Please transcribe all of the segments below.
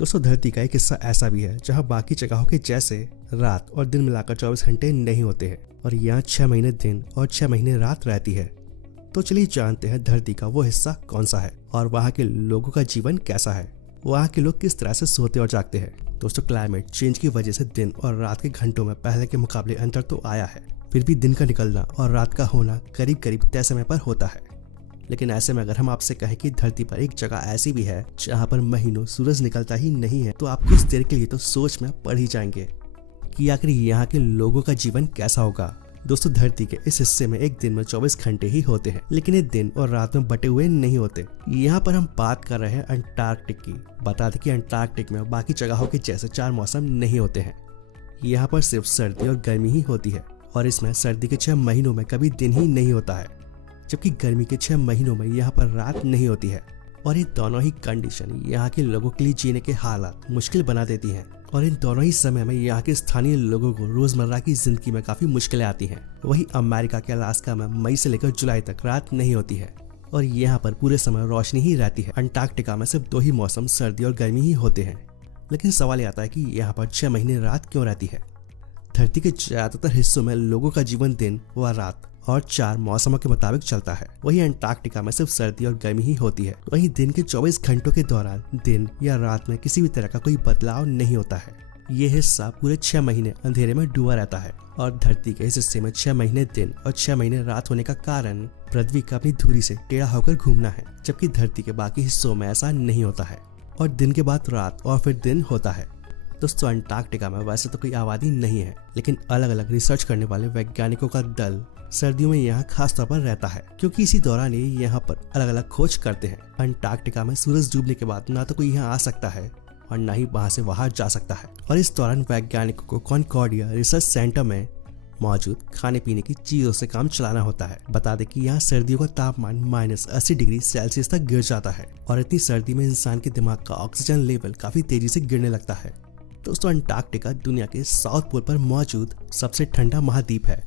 दोस्तों धरती का एक हिस्सा ऐसा भी है जहाँ बाकी जगहों के जैसे रात और दिन मिलाकर 24 घंटे नहीं होते हैं और यहाँ 6 महीने दिन और 6 महीने रात रहती है। तो चलिए जानते हैं धरती का वो हिस्सा कौन सा है और वहाँ के लोगों का जीवन कैसा है, वहाँ के लोग किस तरह से सोते और जागते हैं। दोस्तों क्लाइमेट चेंज की वजह से दिन और रात के घंटों में पहले के मुकाबले अंतर तो आया है, फिर भी दिन का निकलना और रात का होना करीब करीब तय समय पर होता है। लेकिन ऐसे में अगर हम आपसे कहें कि धरती पर एक जगह ऐसी भी है जहाँ पर महीनों सूरज निकलता ही नहीं है, तो आप कुछ देर के लिए तो सोच में पड़ ही जाएंगे कि आखिर यहाँ के लोगों का जीवन कैसा होगा। दोस्तों धरती के इस हिस्से में एक दिन में 24 घंटे ही होते हैं, लेकिन ये दिन और रात में बटे हुए नहीं होते। यहाँ पर हम बात कर रहे हैं अंटार्कटिक की। बता दें कि अंटार्कटिक में बाकी जगहों के जैसे 4 मौसम नहीं होते हैं। यहाँ पर सिर्फ सर्दी और गर्मी ही होती है और इसमें सर्दी के 6 महीनों में कभी दिन ही नहीं होता है, जबकि गर्मी के 6 महीनों में यहाँ पर रात नहीं होती है। और ये दोनों ही कंडीशन यहाँ के लोगों के लिए जीने के हालात मुश्किल बना देती हैं और इन दोनों ही समय में यहाँ के स्थानीय लोगों को रोजमर्रा की जिंदगी में काफी मुश्किलें आती हैं। वहीं अमेरिका के अलास्का में मई से लेकर जुलाई तक रात नहीं होती है और यहाँ पर पूरे समय रोशनी ही रहती है। अंटार्कटिका में सिर्फ 2 ही मौसम सर्दी और गर्मी ही होते हैं। लेकिन सवाल आता है कि यहाँ पर 6 महीने रात क्यों रहती है। धरती के ज्यादातर हिस्सों में लोगों का जीवन दिन व रात और 4 मौसमों के मुताबिक चलता है। वहीं अंटार्कटिका में सिर्फ सर्दी और गर्मी ही होती है। वहीं दिन के 24 घंटों के दौरान दिन या रात में किसी भी तरह का कोई बदलाव नहीं होता है। ये हिस्सा पूरे 6 महीने अंधेरे में डूबा रहता है और धरती के इस हिस्से में 6 महीने दिन और 6 महीने रात होने का कारण पृथ्वी का अपनी धुरी से टेढ़ा होकर घूमना है, जबकि धरती के बाकी हिस्सों में ऐसा नहीं होता है और दिन के बाद रात और फिर दिन होता है। दोस्तों अंटार्कटिका में वैसे तो कोई आबादी नहीं है, लेकिन अलग अलग रिसर्च करने वाले वैज्ञानिकों का दल सर्दियों में यहाँ खास तौर पर रहता है, क्योंकि इसी दौरान ये यहाँ पर अलग अलग खोज करते हैं। अंटार्कटिका में सूरज डूबने के बाद ना तो कोई यहाँ आ सकता है और ना ही वहाँ से बाहर जा सकता है। और इस दौरान वैज्ञानिकों को कॉनकॉर्डिया रिसर्च सेंटर में मौजूद खाने पीने की चीजों से काम चलाना होता है। बता दें कि यहाँ सर्दियों का तापमान -80 डिग्री सेल्सियस तक गिर जाता है और इतनी सर्दी में इंसान के दिमाग का ऑक्सीजन लेवल काफी तेजी से गिरने लगता है। दोस्तों अंटार्कटिका दुनिया के साउथ पोल पर मौजूद सबसे ठंडा महाद्वीप है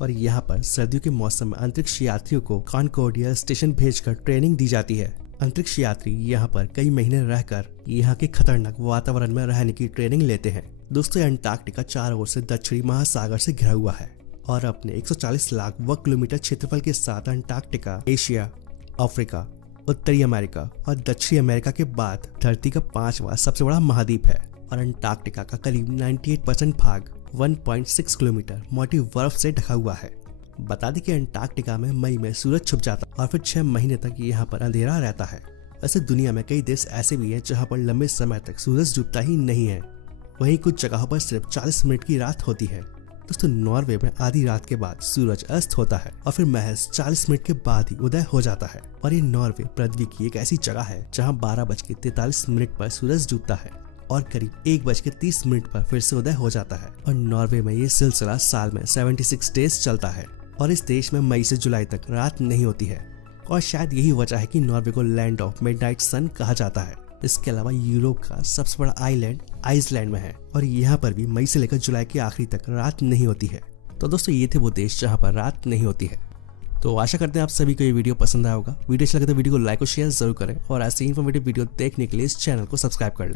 और यहाँ पर सर्दियों के मौसम में अंतरिक्ष यात्रियों को कॉनकॉर्डिया स्टेशन भेजकर ट्रेनिंग दी जाती है। अंतरिक्ष यात्री यहाँ पर कई महीने रहकर यहाँ के खतरनाक वातावरण में रहने की ट्रेनिंग लेते हैं। दोस्तों अंटार्कटिका चारों ओर से दक्षिणी महासागर से घिरा हुआ है और अपने 140 लाख वर्ग किलोमीटर क्षेत्रफल के साथ अंटार्कटिका एशिया, अफ्रीका, उत्तरी अमेरिका और दक्षिणी अमेरिका के बाद धरती का 5वां सबसे बड़ा महाद्वीप है और अंटार्कटिका का करीब 98% भाग 1.6 किलोमीटर मोटी बर्फ से ढका हुआ है। बता दें कि अंटार्कटिका में मई में सूरज छुप जाता है और फिर 6 महीने तक यहाँ पर अंधेरा रहता है। वैसे दुनिया में कई देश ऐसे भी हैं जहाँ पर लंबे समय तक सूरज डूबता ही नहीं है। वहीं कुछ जगहों पर सिर्फ 40 मिनट की रात होती है। दोस्तों नॉर्वे में आधी रात के बाद सूरज अस्त होता है और फिर महज 40 मिनट के बाद ही उदय हो जाता है। और ये नॉर्वे पृथ्वी की एक ऐसी जगह है जहाँ 12:43 पर सूरज डूबता है और करीब 1:30 पर फिर से उदय हो जाता है। और नॉर्वे में ये सिलसिला साल में 76 डेज चलता है और इस देश में मई से जुलाई तक रात नहीं होती है और शायद यही वजह है कि नॉर्वे को लैंड ऑफ मिडनाइट सन कहा जाता है। इसके अलावा यूरोप का सबसे बड़ा आइलैंड आइसलैंड में है और यहाँ पर भी मई से लेकर जुलाई के आखिरी तक रात नहीं होती है। तो दोस्तों ये थे वो देश जहाँ पर रात नहीं होती है। तो आशा करते हैं आप सभी को ये वीडियो पसंद आया होगा। वीडियो अच्छा लगे तो वीडियो को लाइक और शेयर जरूर करें और ऐसे इन्फॉर्मेटिव वीडियो देखने के लिए इस चैनल को सब्सक्राइब कर लें।